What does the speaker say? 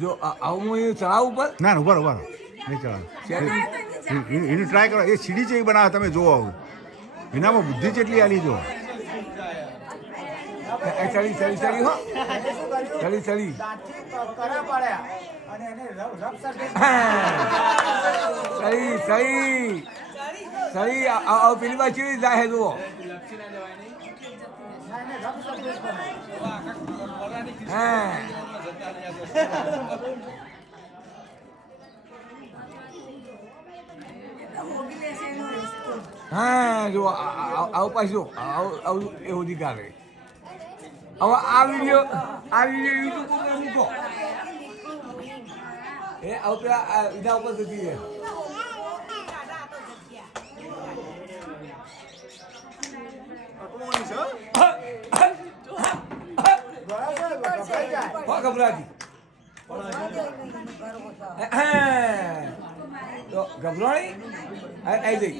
જો આવું ચડાવ ઉપર ના ઉભા ઉભા નહીં ચડાવ એની ટ્રાય કરો. એ સીડી છે એ બનાવે, તમે જોવો આવું એનામાં બુદ્ધિ જેટલી આલી જો. ચડી ચડી ચડી હો ચડી ચડી સહી સહી સહી પેલી બાજુ ચીડી જાય જુઓ. હા હા જો આવું પાછું આવું એવું દીકારે. હવે આ વિડીયો યુટ્યુબ ઉપર મૂકો. એ આવું પેલા એના ઉપર જતી રહે. ગભરાતી તો ગભરાણી આવી જઈ.